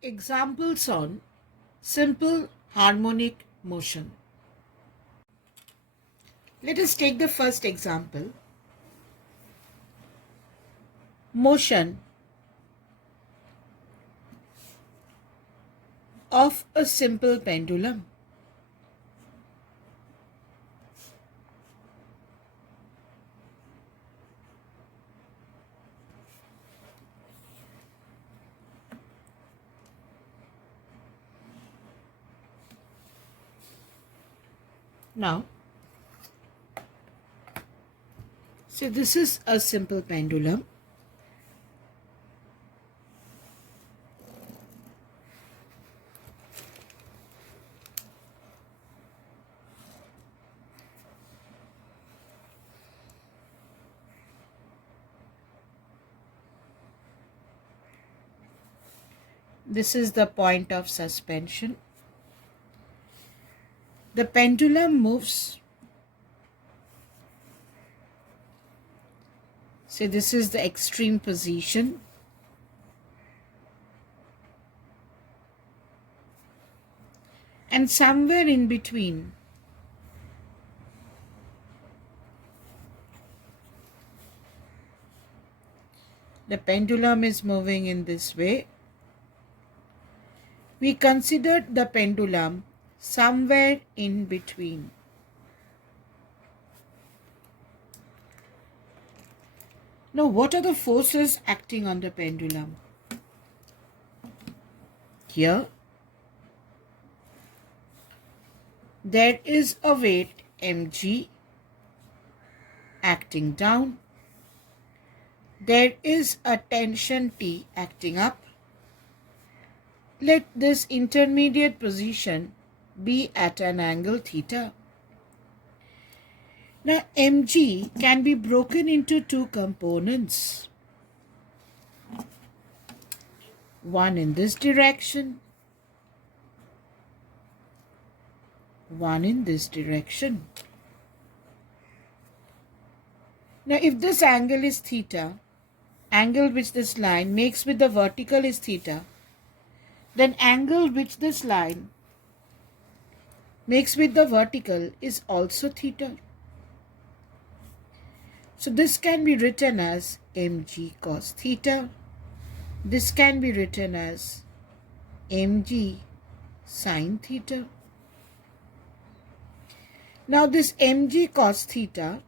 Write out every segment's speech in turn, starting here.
Examples on simple harmonic motion. Let us take the first example. Motion of a simple pendulum. Now, so this is a simple pendulum. This is the point of suspension. The pendulum moves. So this is the extreme position. And somewhere in between, the pendulum is moving in this way. We considered the pendulum somewhere in between. Now, what are the forces acting on the pendulum? Here, there is a weight mg acting down. There is a tension T acting up. Let this intermediate position be at an angle theta. Now, mg can be broken into two components. One in this direction, one in this direction. Now, if this angle is theta, angle which this line makes with the vertical is theta, then angle which this line makes with the vertical is also theta. So this can be written as mg cos theta. This can be written as mg sin theta. Now this mg cos theta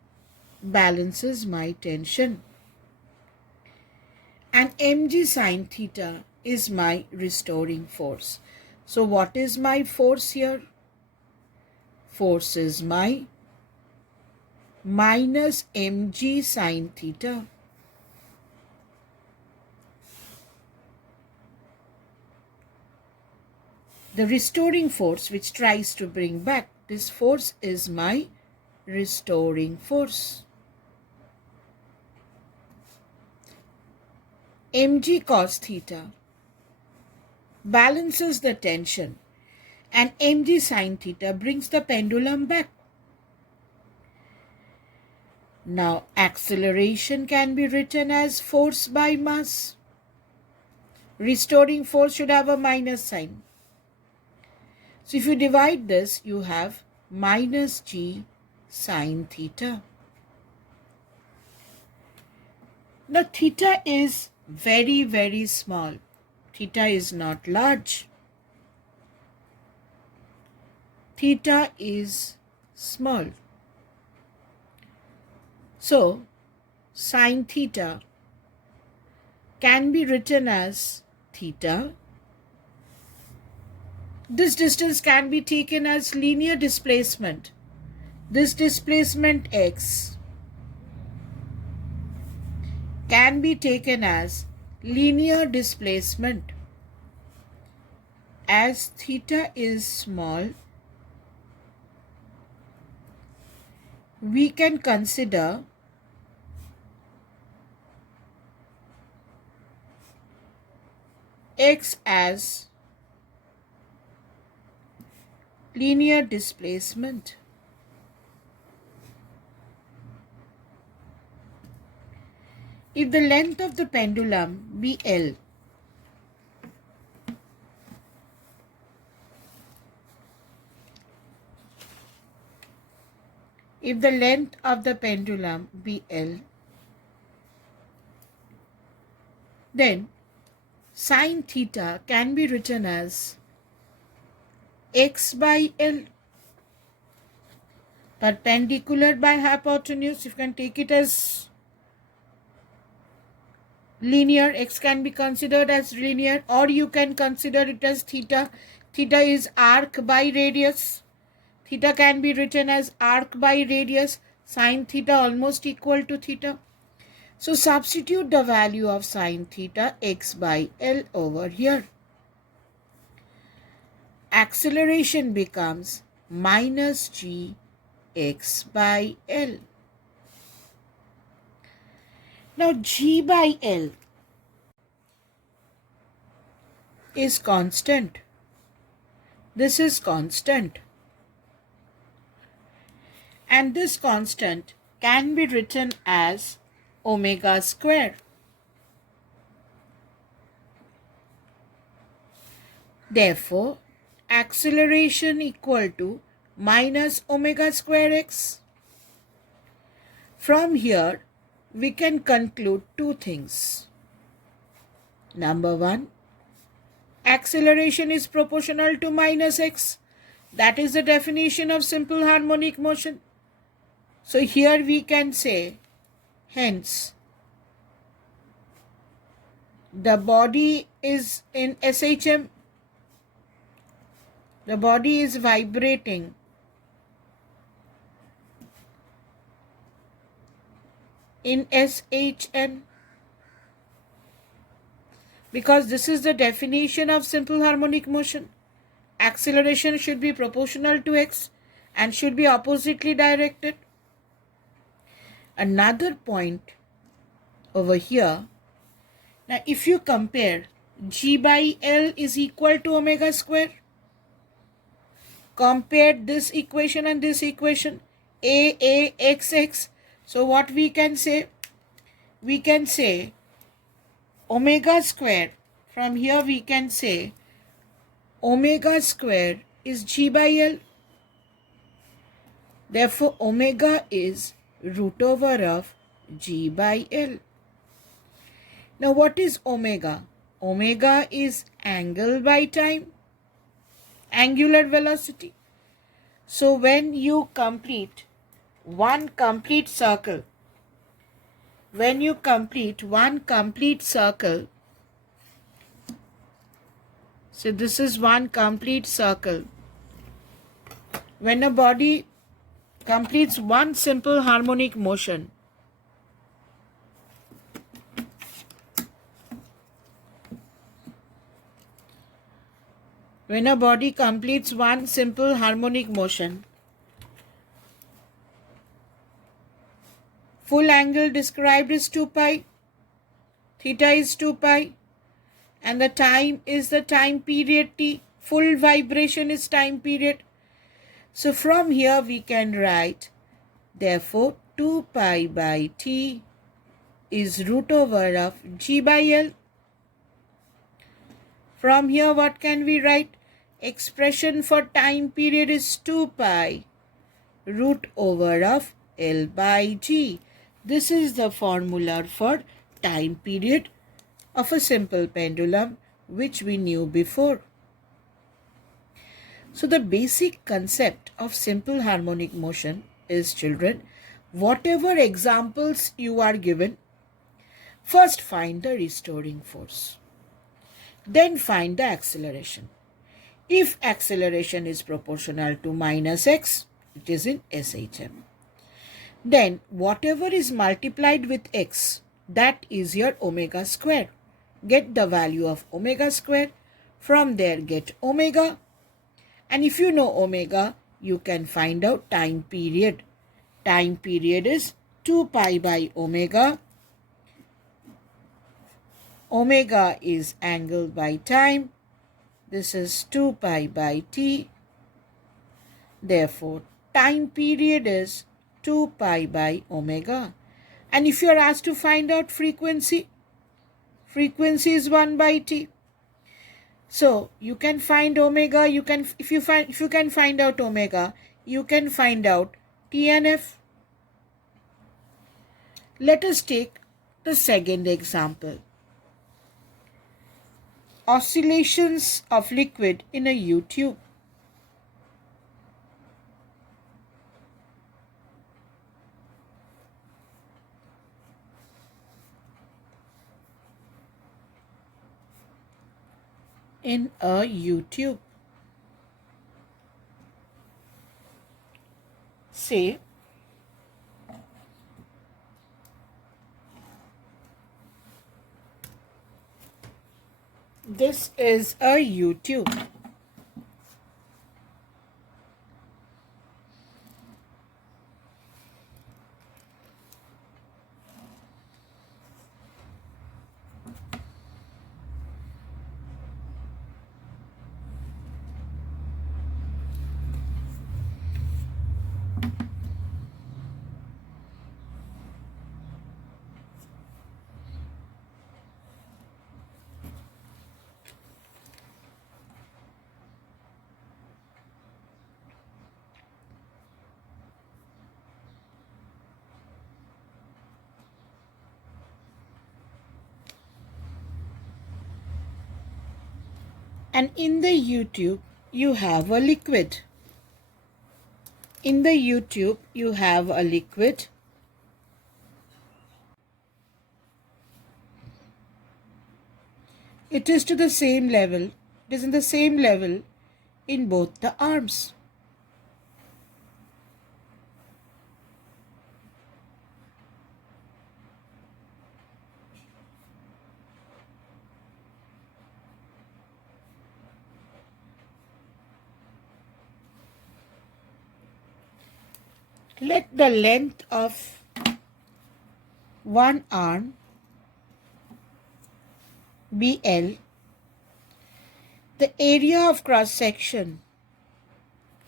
balances my tension, and mg sin theta is my restoring force. So what is my force here? Force is my minus mg sin theta. The restoring force which tries to bring back, this force is my restoring force. Mg cos theta balances the tension, and mg sin theta brings the pendulum back. Now, acceleration can be written as force by mass. Restoring force should have a minus sign. So if you divide this, you have minus g sin theta. Now, theta is very, very small. Theta is not large. Theta is small. So, sin theta can be written as theta. This distance can be taken as linear displacement. This displacement x can be taken as linear displacement. As theta is small, we can consider x as linear displacement. If the length of the pendulum be L, if the length of the pendulum be L, then sine theta can be written as x by L, perpendicular by hypotenuse. You can take it as linear, x can be considered as linear, or you can consider it as theta. Theta is arc by radius. Theta can be written as arc by radius. Sine theta almost equal to theta. So substitute the value of sine theta x by L over here. Acceleration becomes minus g x by L. Now g by L is constant. This is constant. And this constant can be written as omega square. Therefore, acceleration equal to minus omega square x. From here, we can conclude two things. Number one, acceleration is proportional to minus x. That is the definition of simple harmonic motion. So here we can say, hence, the body is in SHM. The body is vibrating in SHN, because this is the definition of simple harmonic motion. Acceleration should be proportional to x and should be oppositely directed. Another point over here, now if you compare g by L is equal to omega square, compare this equation and this equation, a x x. So what we can say? We can say omega square. From here we can say omega square is g by L. Therefore, omega is root over of g by L. Now, what is omega? Omega is angle by time, angular velocity. So, when you complete one complete circle, so this is one complete circle. When a body completes one simple harmonic motion, full angle described is 2 pi, theta is 2 pi, and the time is the time period t, full vibration is time period. So from here we can write, therefore 2 pi by t is root over of g by L. From here what can we write? Expression for time period is 2 pi root over of L by g. This is the formula for time period of a simple pendulum which we knew before. So the basic concept of simple harmonic motion is, children, whatever examples you are given, first find the restoring force. Then find the acceleration. If acceleration is proportional to minus x, it is in SHM. Then whatever is multiplied with x, that is your omega square. Get the value of omega square. From there get omega. And if you know omega, you can find out time period. Time period is 2 pi by omega. Omega is angle by time. This is 2 pi by t. Therefore, time period is 2 pi by omega. And if you are asked to find out frequency, frequency is 1 by t. So you can find omega. If you can find out omega, you can find out t and f. Let us take the second example. Oscillations of liquid in a U-tube. In a U-tube. Say, this is a U-tube. And in the U-tube, you have a liquid. In the U-tube, you have a liquid. It is to the same level. It is in the same level in both the arms. Let the length of one arm be L, the area of cross section,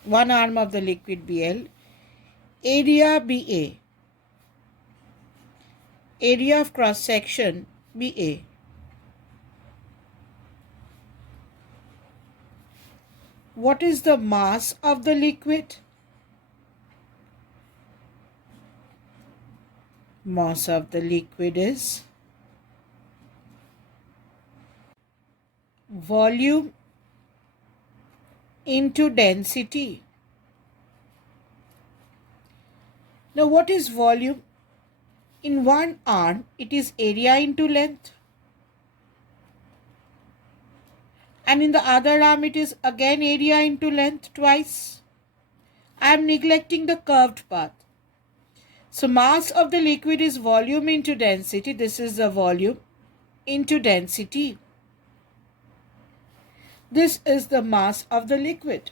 one arm of the liquid be L, area be A, area of cross section be A. What is the mass of the liquid? Mass of the liquid is volume into density. Now what is volume? In one arm, it is area into length. And in the other arm, it is again area into length twice. I am neglecting the curved path. So mass of the liquid is volume into density. This is the volume into density. This is the mass of the liquid.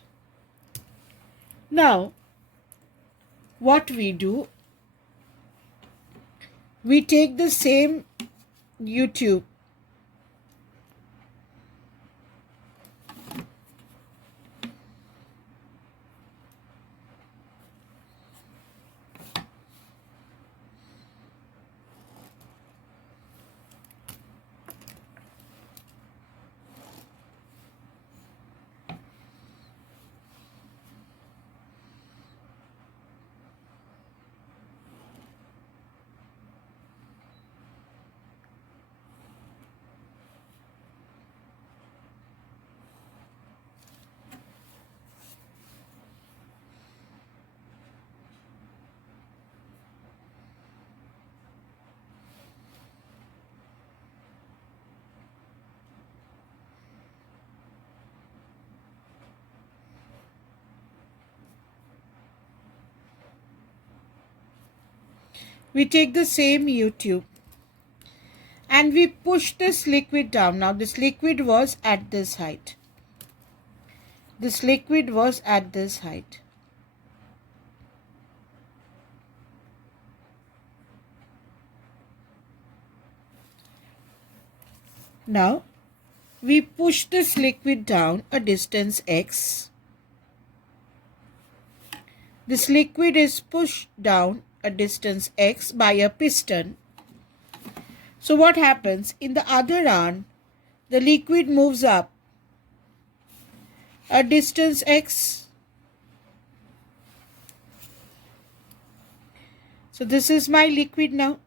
Now, what we do, we take the same U-tube we take the same U-tube and we push this liquid down. Now this liquid was at this height. This liquid was at this height. Now we push this liquid down a distance x. This liquid is pushed down a distance x by a piston. So what happens? In the other arm, the liquid moves up a distance x. So this is my liquid now.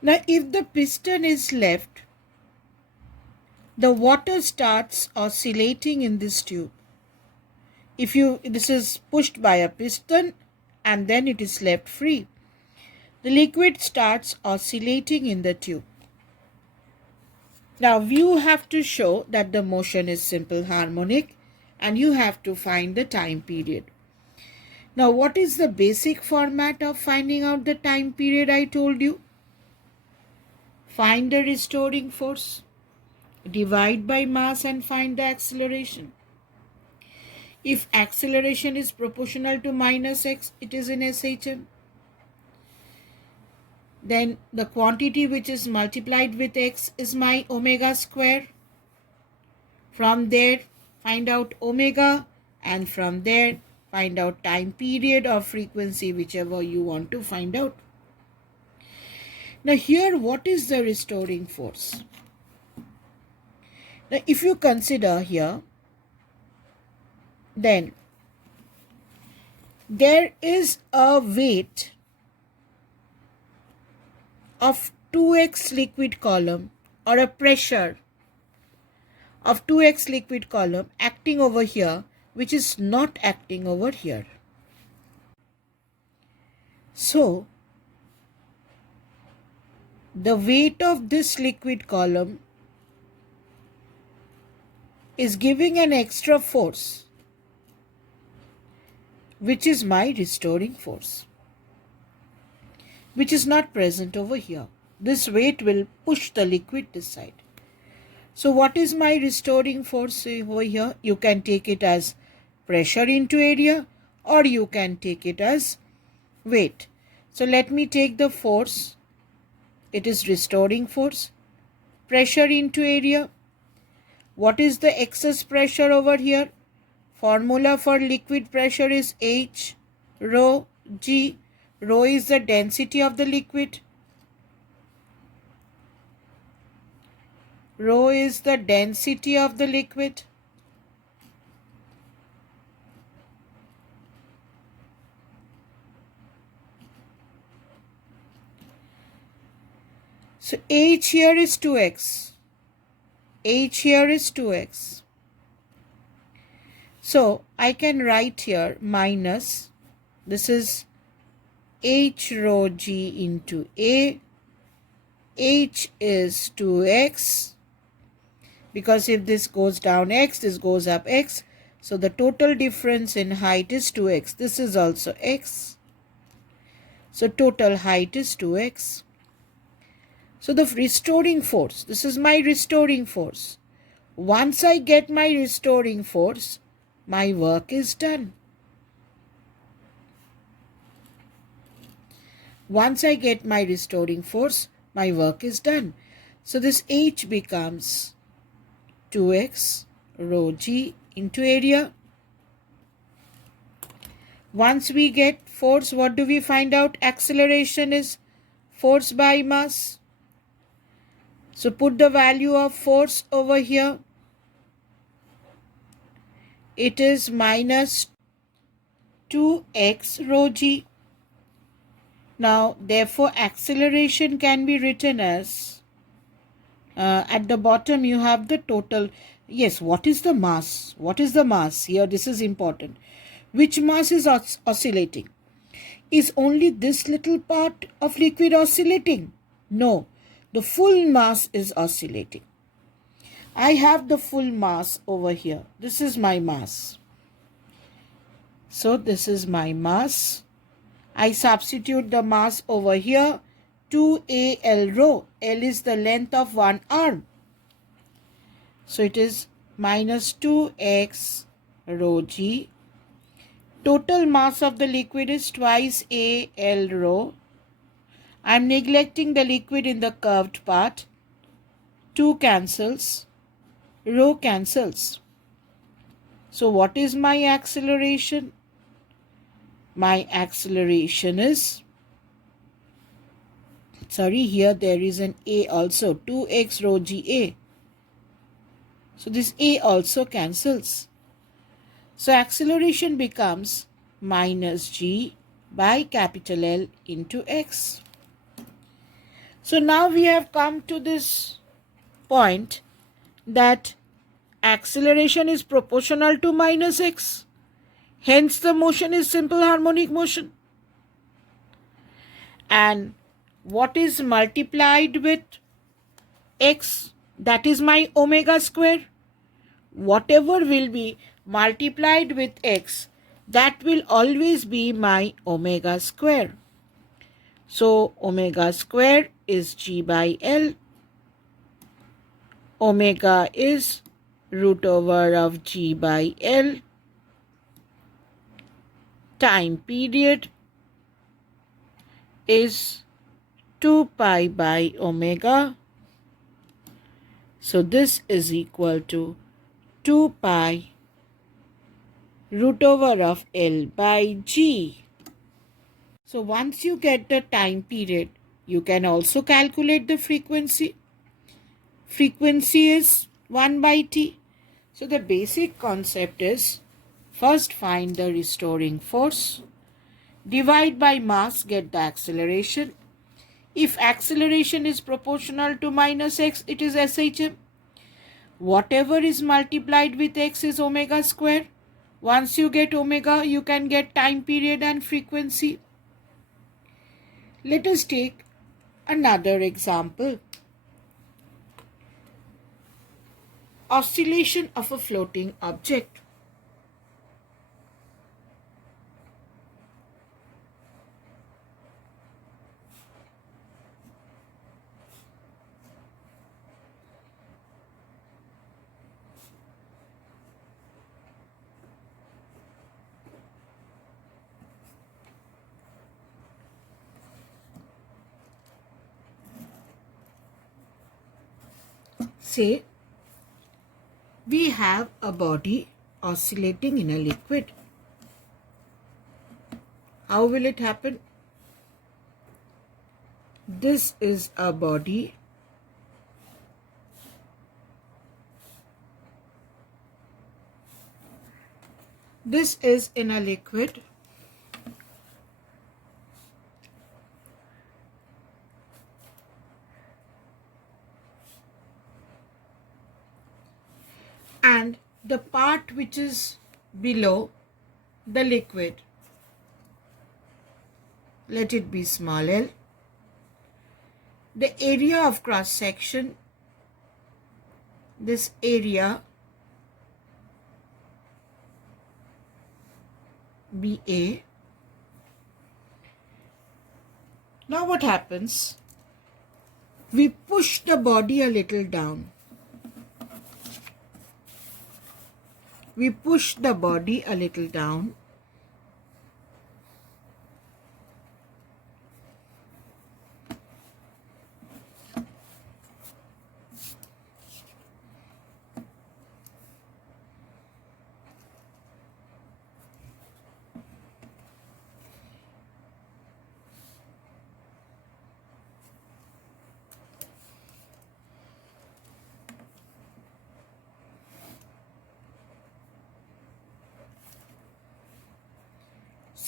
Now if the piston is left, the water starts oscillating in this tube. This is pushed by a piston and then it is left free. The liquid starts oscillating in the tube. Now you have to show that the motion is simple harmonic and you have to find the time period. Now what is the basic format of finding out the time period I told you? Find the restoring force, divide by mass and find the acceleration. If acceleration is proportional to minus x, it is in SHM. Then the quantity which is multiplied with x is my omega square. From there, find out omega, and from there, find out time period or frequency, whichever you want to find out. Now here, what is the restoring force? Now if you consider here, then there is a weight of 2x liquid column or a pressure of 2x liquid column acting over here, which is not acting over here. So the weight of this liquid column is giving an extra force, which is my restoring force, which is not present over here. This weight will push the liquid this side. So what is my restoring force over here? You can take it as pressure into area or you can take it as weight. So let me take the force. It is restoring force. Pressure into area. What is the excess pressure over here? Formula for liquid pressure is H rho G. Rho is the density of the liquid. Rho is the density of the liquid. So H here is 2x. H here is 2x. So I can write here minus, this is H rho G into A. H is 2x. Because if this goes down x, this goes up x. So the total difference in height is 2x. This is also x. So total height is 2x. So the restoring force, this is my restoring force. Once I get my restoring force, my work is done. Once I get my restoring force, my work is done. So this H becomes 2x rho G into area. Once we get force, what do we find out? Acceleration is force by mass. So put the value of force over here. It is minus 2x rho G. Now, therefore, acceleration can be written as, at the bottom you have the total. Yes, what is the mass? What is the mass? Here, this is important. Which mass is oscillating? Is only this little part of liquid oscillating? No, the full mass is oscillating. I have the full mass over here. This is my mass. So this is my mass. I substitute the mass over here. 2AL rho. L is the length of one arm. So it is minus 2x rho G. Total mass of the liquid is twice AL rho. I am neglecting the liquid in the curved part. 2 cancels. Rho cancels. So what is my acceleration? My acceleration is, here there is an A also, 2x rho GA. So this A also cancels. So acceleration becomes minus G by capital L into x. So now we have come to this point that acceleration is proportional to minus x. Hence the motion is simple harmonic motion. And what is multiplied with x? That is my omega square. Whatever will be multiplied with x, that will always be my omega square. So omega square is g by L. Omega is root over of g by L. Time period is 2 pi by omega. So this is equal to 2 pi root over of L by G. So once you get the time period, you can also calculate the frequency. Frequency is 1 by T. So the basic concept is, first find the restoring force, divide by mass, get the acceleration. If acceleration is proportional to minus x, it is SHM. Whatever is multiplied with x is omega square. Once you get omega, you can get time period and frequency. Let us take another example. Oscillation of a floating object. Say we have a body oscillating in a liquid. How will it happen? This is a body this is in a liquid. And the part which is below the liquid, let it be small l. The area of cross section, this area be A. Now what happens? We push the body a little down. We push the body a little down.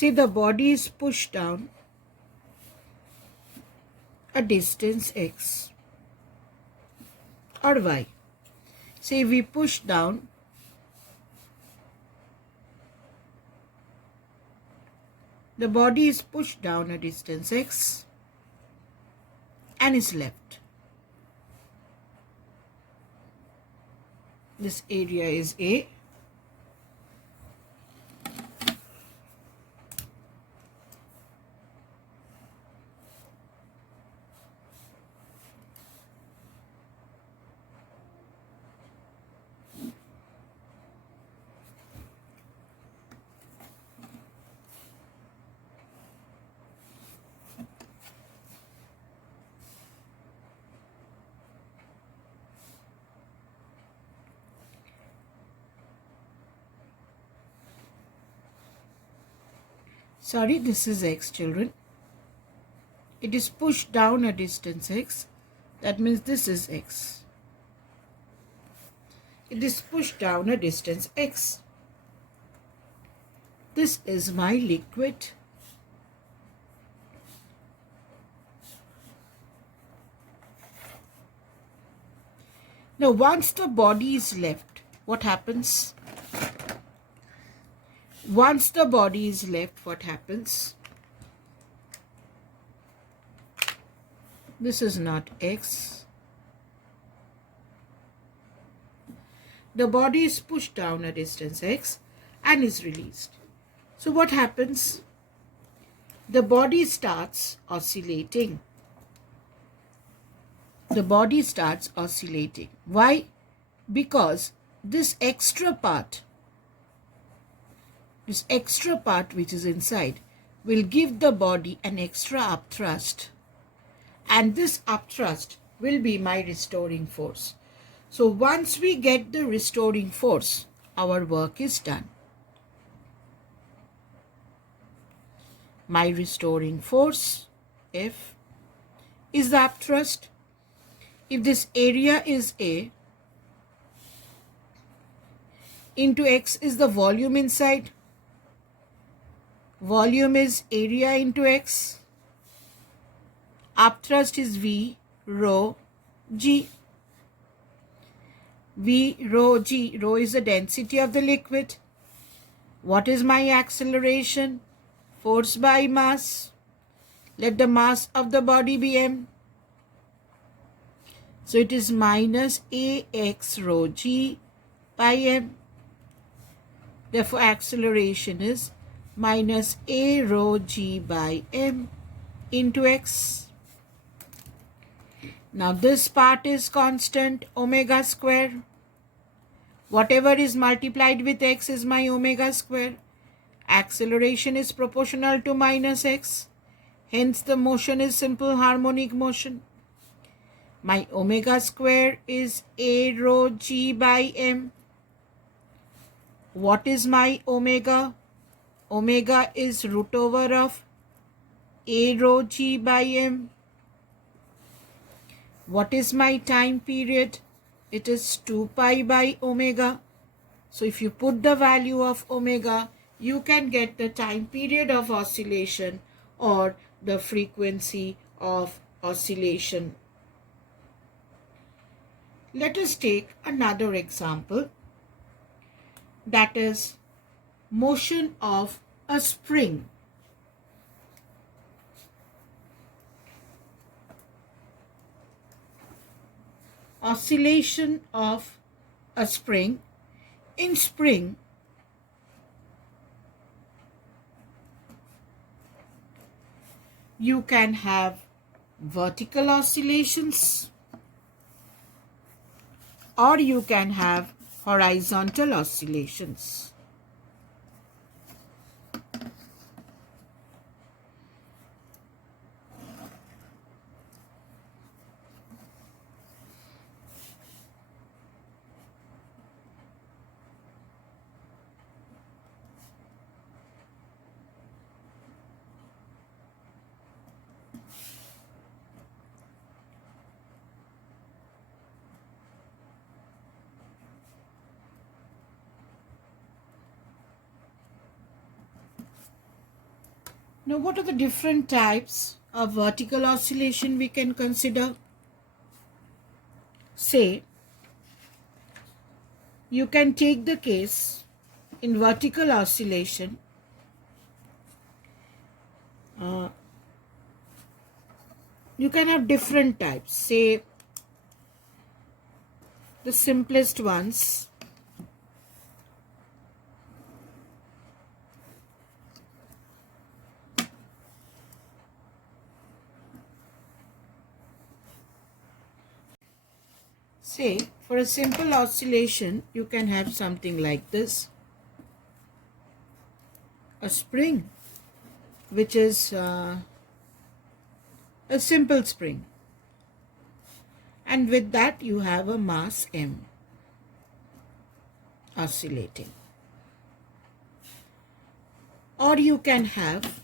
See, the body is pushed down a distance x or y. Say we push down the body is pushed down a distance x and is left. This area is A. Sorry, this is x, children. It is pushed down a distance x. That means this is x. It is pushed down a distance x. This is my liquid. Now, once the body is left, what happens? Once the body is left, what happens? This is not X. The body is pushed down a distance X and is released. So what happens? The body starts oscillating. The body starts oscillating. Why? Because this extra part which is inside will give the body an extra upthrust, and this upthrust will be my restoring force. So once we get the restoring force, our work is done. My restoring force, F, is the upthrust. If this area is A, into X is the volume inside. Volume is area into X. Upthrust is V, rho, G. V, rho, G. Rho is the density of the liquid. What is my acceleration? Force by mass. Let the mass of the body be m. So it is minus ax rho g by m. Therefore, acceleration is minus a rho g by m into x. Now this part is constant, omega square. Whatever is multiplied with x is my omega square. Acceleration is proportional to minus x. Hence the motion is simple harmonic motion. My omega square is a rho g by m. What is my omega? Omega is root over of a rho g by m. What is my time period? It is 2 pi by omega. So if you put the value of omega, you can get the time period of oscillation or the frequency of oscillation. Let us take another example, that is motion of a spring. Oscillation of a spring. In spring, you can have vertical oscillations or you can have horizontal oscillations. Now, what are the different types of vertical oscillation we can consider? Say, you can take the case in vertical oscillation. You can have different types. Say, the simplest ones. Say, for a simple oscillation, you can have something like this. A spring, which is a simple spring. And with that, you have a mass m oscillating. Or you can have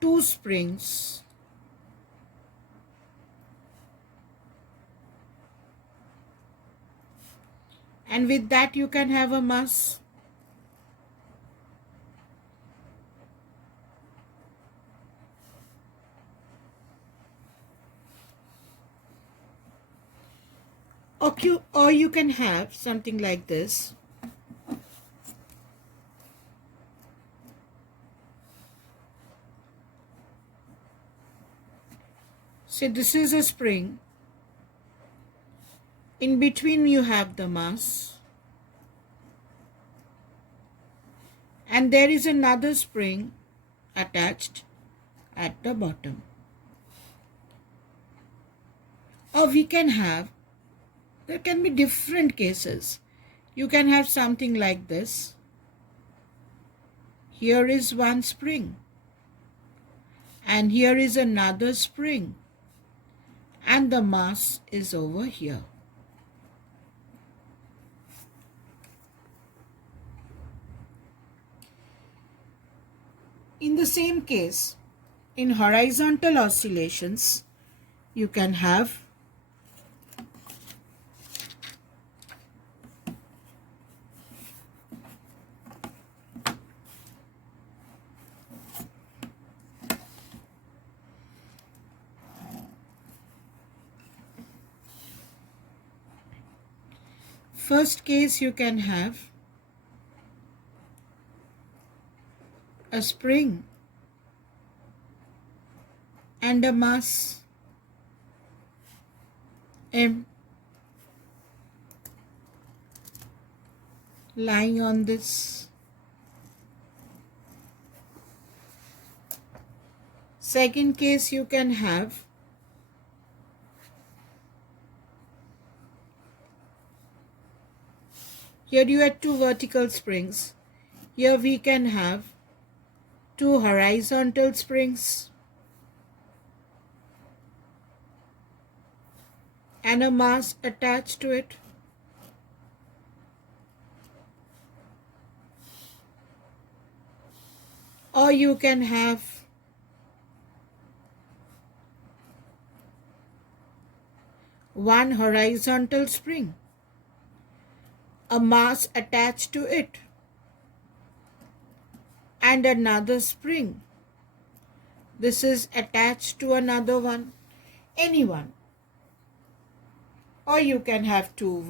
two springs And with that you can have a mass. Or you can have something like this. So this is a spring. In between you have the mass. And there is another spring attached at the bottom. Or we can have, there can be different cases. You can have something like this. Here is one spring. And here is another spring. And the mass is over here. In the same case, in horizontal oscillations, you can have first case you can have a spring and a mass M lying on this. Second case you can have here you had two vertical springs. Here we can have two horizontal springs and a mass attached to it. Or you can have one horizontal spring, a mass attached to it, and another spring. This is attached to another one, any one. Or you can have two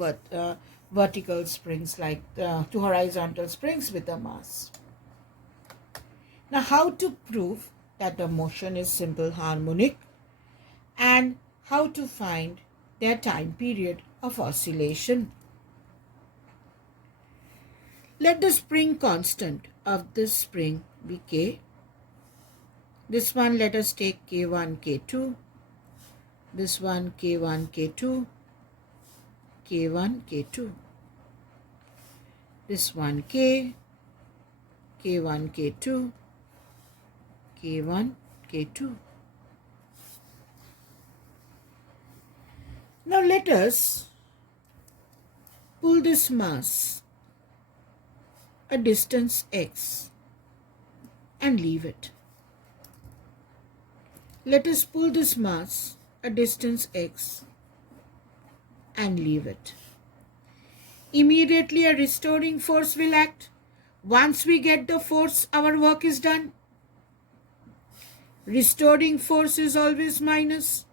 vertical springs, like two horizontal springs with a mass. Now, how to prove that the motion is simple harmonic and how to find their time period of oscillation. Let the spring constant of this spring be K. This one let us take K1, K2. This one K1, K2. K1, K2. This one K, K1, K2, K1, K2. Now let us pull this mass a distance x and leave it. Let us pull this mass a distance x and leave it. Immediately a restoring force will act. Once we get the force, our work is done. Restoring force is always minus.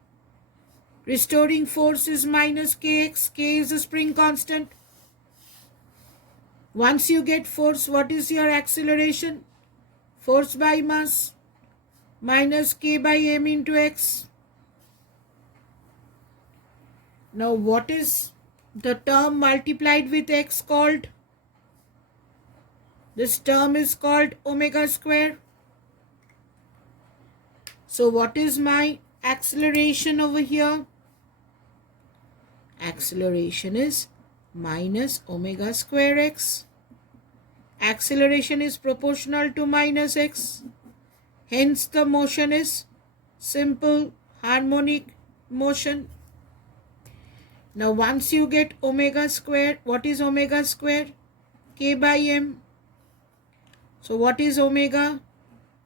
Restoring force is minus kx. K is a spring constant. Once you get force, what is your acceleration? Force by mass minus k by m into x. Now what is the term multiplied with x called? This term is called omega square. So what is my acceleration over here? Acceleration is minus omega square x. Acceleration is proportional to minus x. Hence the motion is simple harmonic motion. Now once you get omega square, what is omega square? K by m. So what is omega?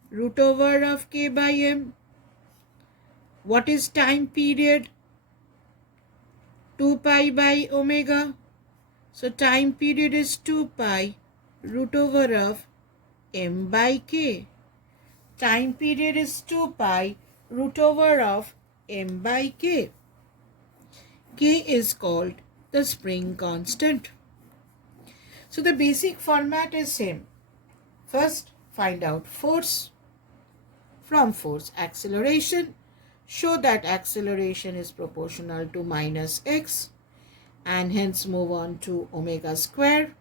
Root over of k by m. What is time period? 2 pi by omega. So time period is 2 pi root over of m by k. Time period is 2 pi root over of m by k. K is called the spring constant. So the basic format is same. First, find out force. From force, acceleration. Show that acceleration is proportional to minus x, and hence move on to omega square.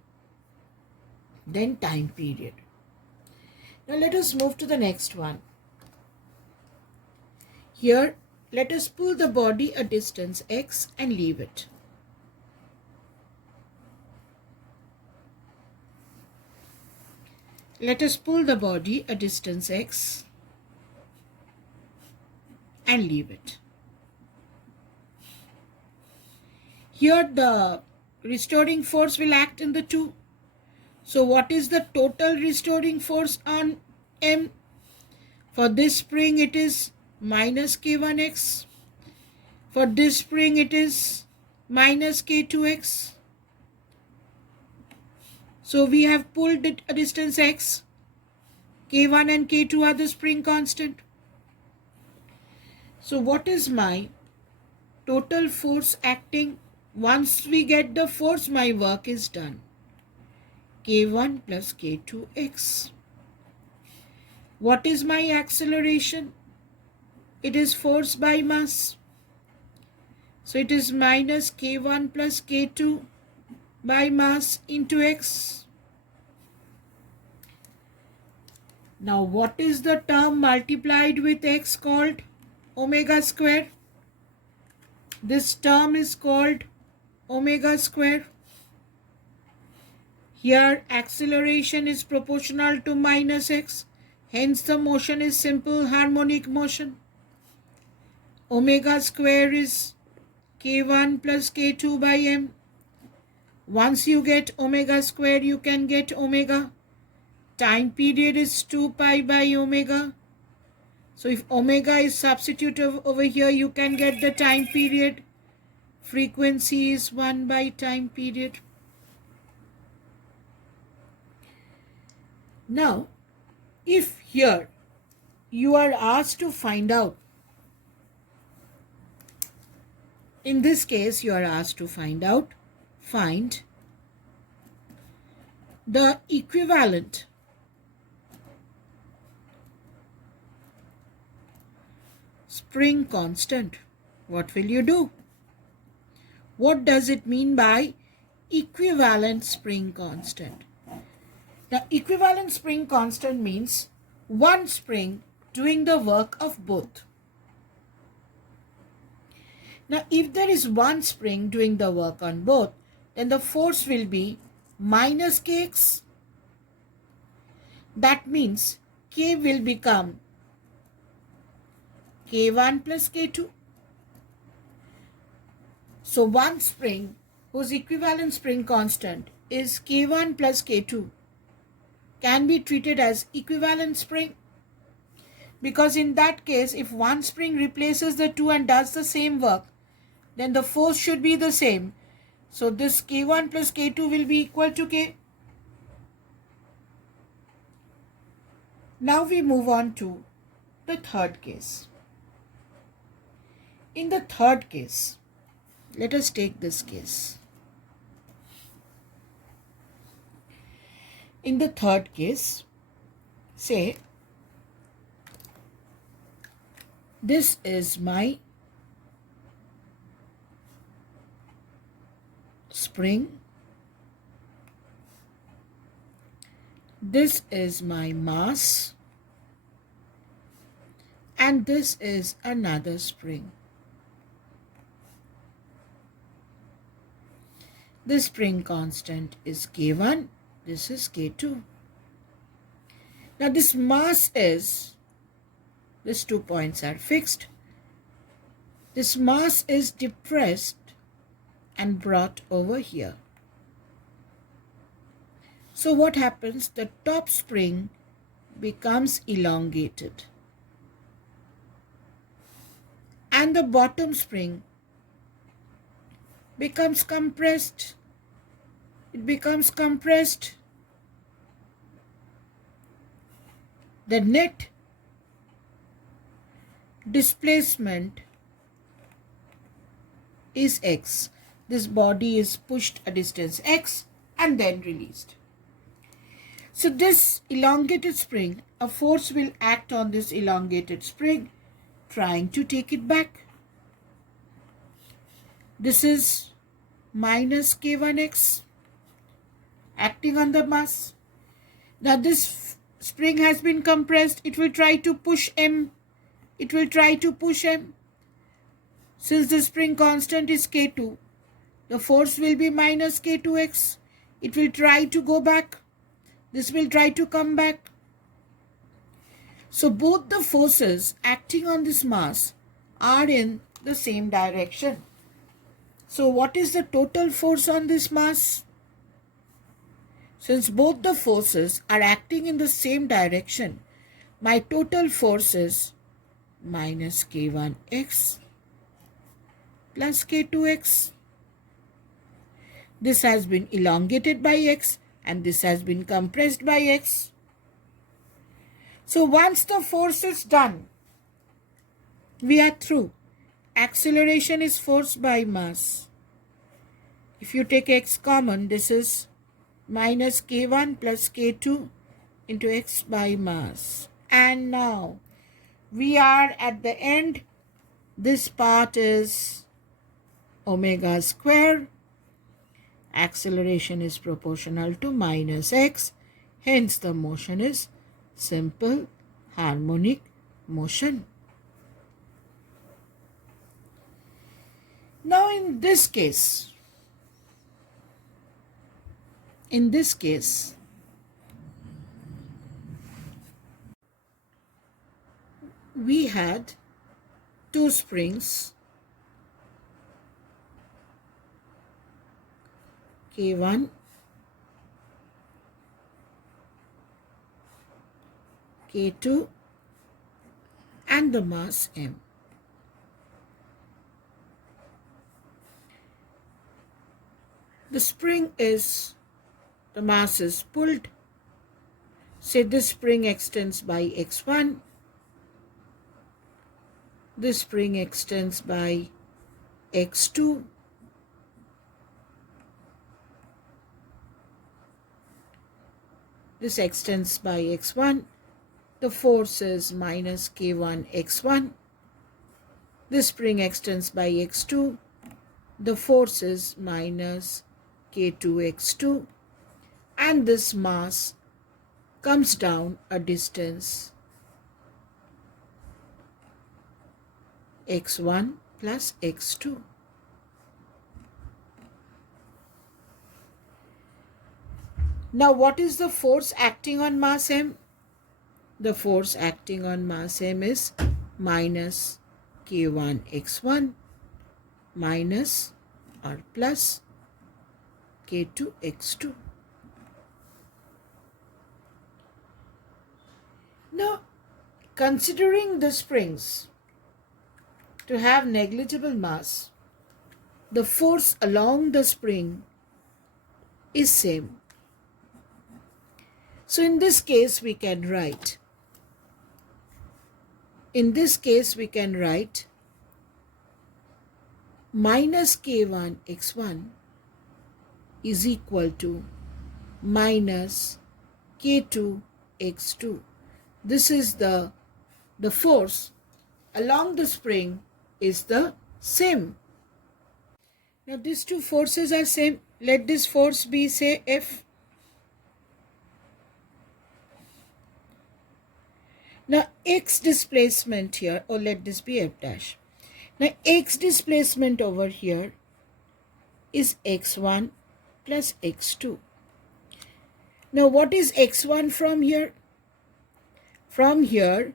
Then time period. Now let us move to the next one. Here, let us pull the body a distance x and leave it. Let us pull the body a distance x and leave it. Here the restoring force will act in the 2. So what is the total restoring force on M? For this spring it is minus K1x. For this spring it is minus K2x. So we have pulled it a distance x. K1 and K2 are the spring constant. So what is my total force acting? Once we get the force, my work is done. K1 plus K2x. What is my acceleration? It is force by mass. So it is minus K1 plus K2 by mass into x. Now what is the term multiplied with x called? Omega square. This term is called omega square. Here acceleration is proportional to minus x. Hence the motion is simple harmonic motion. Omega square is K1 plus K2 by m. Once you get omega square, you can get omega. Time period is 2 pi by omega. So if omega is substituted over here, you can get the time period. Frequency is 1 by time period. Now, if here you are asked to find out, in this case you are asked to find the equivalent spring constant. What will you do? What does it mean by equivalent spring constant? Now, equivalent spring constant means one spring doing the work of both. Now, if there is one spring doing the work on both, then the force will be minus kx. That means k will become k1 plus k2. So one spring whose equivalent spring constant is k1 plus k2 can be treated as equivalent spring, because in that case, if one spring replaces the two and does the same work, then the force should be the same. So this k1 plus k2 will be equal to k. Now we move on to the third case. In the third case, let us take this case. In the third case, say this is my spring, this is my mass, and this is another spring. The spring constant is K1, this is K2. Now this mass is, these 2 points are fixed. This mass is depressed and brought over here. So what happens? The top spring becomes elongated and the bottom spring becomes compressed. it becomes compressed. The net displacement is x. This body is pushed a distance x and then released. So this elongated spring, a force will act on this elongated spring, trying to take it back. This is minus k1x acting on the mass. Now this spring has been compressed. It will try to push m. It will try to push m. Since the spring constant is k2, the force will be minus k2x. It will try to go back. This will try to come back. So both the forces acting on this mass are in the same direction. So what is the total force on this mass? Since both the forces are acting in the same direction, my total force is minus k1x plus k2x. This has been elongated by x and this has been compressed by x. So once the force is done, we are through. Acceleration is force by mass. If you take x common, this is minus k1 plus k2 into x by mass. And now we are at the end. This part is omega square. Acceleration is proportional to minus x. Hence the motion is simple harmonic motion. Now in this case, we had two springs, K1, K2 and the mass m. The mass is pulled. Say this spring extends by x1. This spring extends by x2. This extends by x1. The force is minus k1 x1. This spring extends by x2. The force is minus k2 x2. And this mass comes down a distance x1 plus x2. Now what is the force acting on mass m? The force acting on mass m is minus k1 x1 minus or plus k2 x2. Now, considering the springs to have negligible mass, the force along the spring is same. So in this case we can write minus k1 x1 is equal to minus k2 x2. This is the force along the spring is the same. Now these two forces are same. Let this force be, say, F. Now x displacement here, or let this be F dash. Now x displacement over here is x1 plus x2. Now what is x1 from here? From here,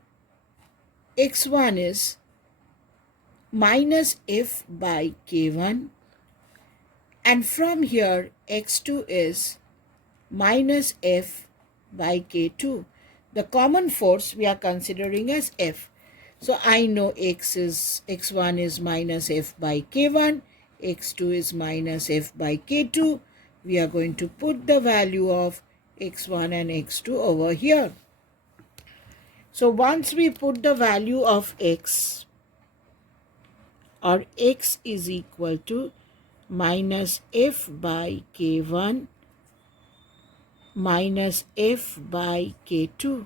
x1 is minus f by k1, and from here x2 is minus f by k2. The common force we are considering as f. So I know x1 is minus f by k1, x2 is minus f by k2. we are going to put the value of x1 and x2 over here. So once we put the value of x, or x is equal to minus f by k1 minus f by k2,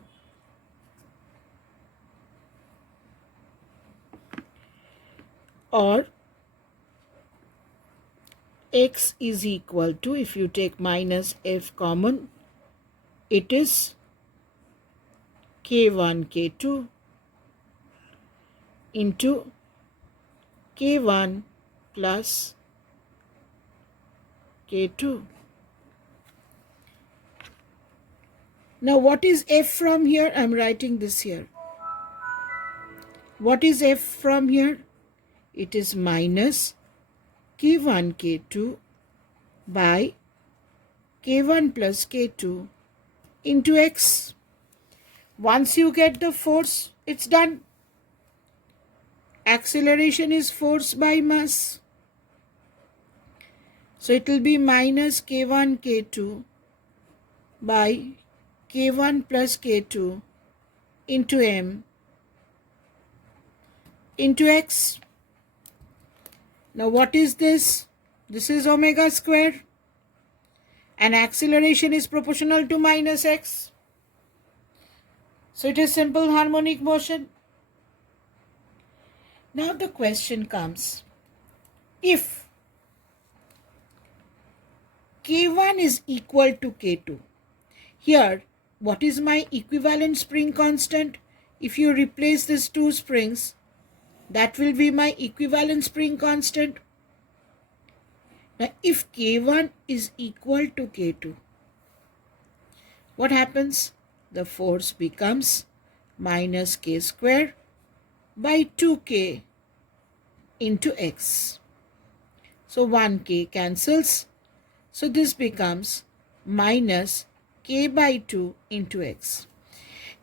or x is equal to, if you take minus f common, it is k1 k2 into k1 plus k2. Now what is f from here? I am writing this here. What is f from here? It is minus k1 k2 by k1 plus k2 into x. Once you get the force, it's done. Acceleration is force by mass. So it will be minus k1 k2 by k1 plus k2 into m into x. Now what is this? This is omega square, and acceleration is proportional to minus x. So it is simple harmonic motion. Now the question comes, if k1 is equal to k2, here what is my equivalent spring constant? If you replace these two springs, that will be my equivalent spring constant. Now if k1 is equal to k2, what happens? The force becomes minus k square by 2k into x. So 1k cancels. So this becomes minus k by 2 into x.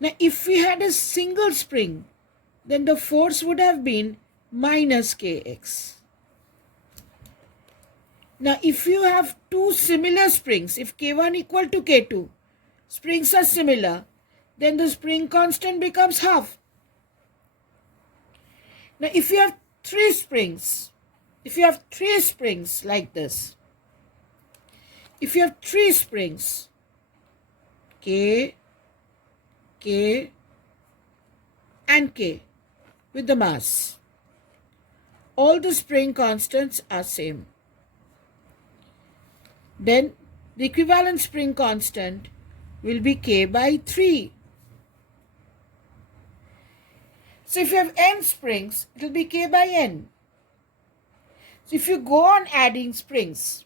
Now if we had a single spring, then the force would have been minus kx. Now if you have two similar springs, if k1 equal to k2, springs are similar, then the spring constant becomes half. Now if you have three springs like this, if you have three springs, k, and k, with the mass, all the spring constants are same, then the equivalent spring constant will be k by 3. So if you have n springs, it will be k by n. So if you go on adding springs,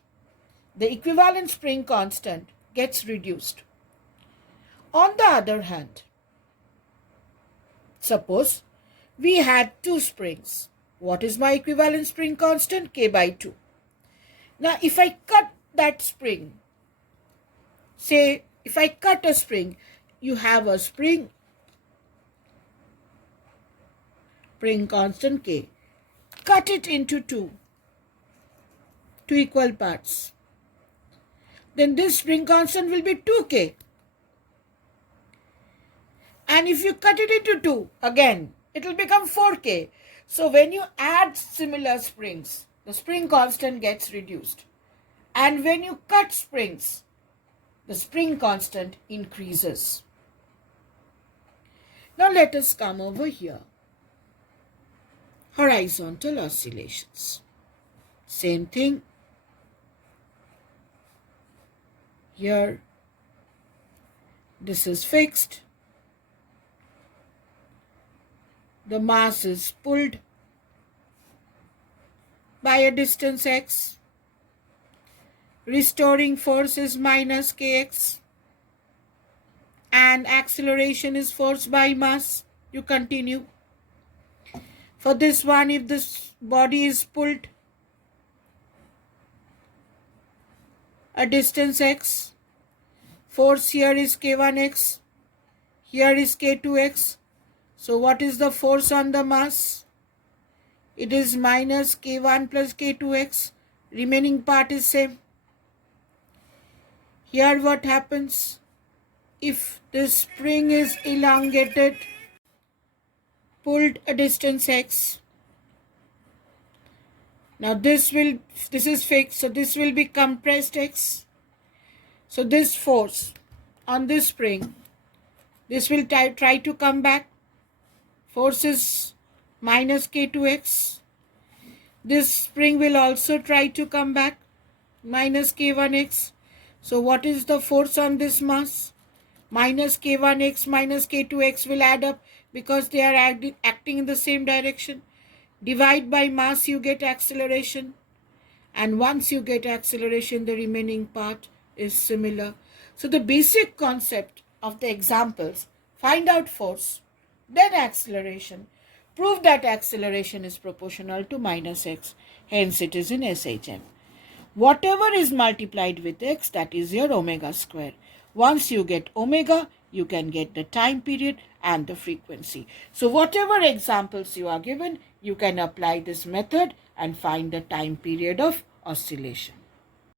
the equivalent spring constant gets reduced. On the other hand, suppose we had two springs. What is my equivalent spring constant? K by 2. Now if I cut that spring, say if I cut a spring, you have a spring constant k. Cut it into two equal parts. Then this spring constant will be 2k. And if you cut it into 2, again, it will become 4k. So when you add similar springs, the spring constant gets reduced. And when you cut springs, the spring constant increases. Now let us come over here. Horizontal oscillations. Same thing. Here, this is fixed. The mass is pulled by a distance x. Restoring force is minus kx. And acceleration is force by mass. You continue. For this one, if this body is pulled a distance x, force here is k1x, here is k2x. So what is the force on the mass? It is minus k1 plus k2x. Remaining part is same. Here what happens? If this spring is elongated, pulled a distance x. Now this is fixed, so this will be compressed x. So this force on this spring, this will try to come back. Force is minus k2x. This spring will also try to come back, minus k1x. So what is the force on this mass? Minus k1x minus k2x will add up because they are acting in the same direction. Divide by mass, you get acceleration. And once you get acceleration, the remaining part is similar. So the basic concept of the examples: find out force, then acceleration. Prove that acceleration is proportional to minus x. Hence it is in SHM. Whatever is multiplied with x, that is your omega square. Once you get omega, you can get the time period and the frequency. So whatever examples you are given, you can apply this method and find the time period of oscillation.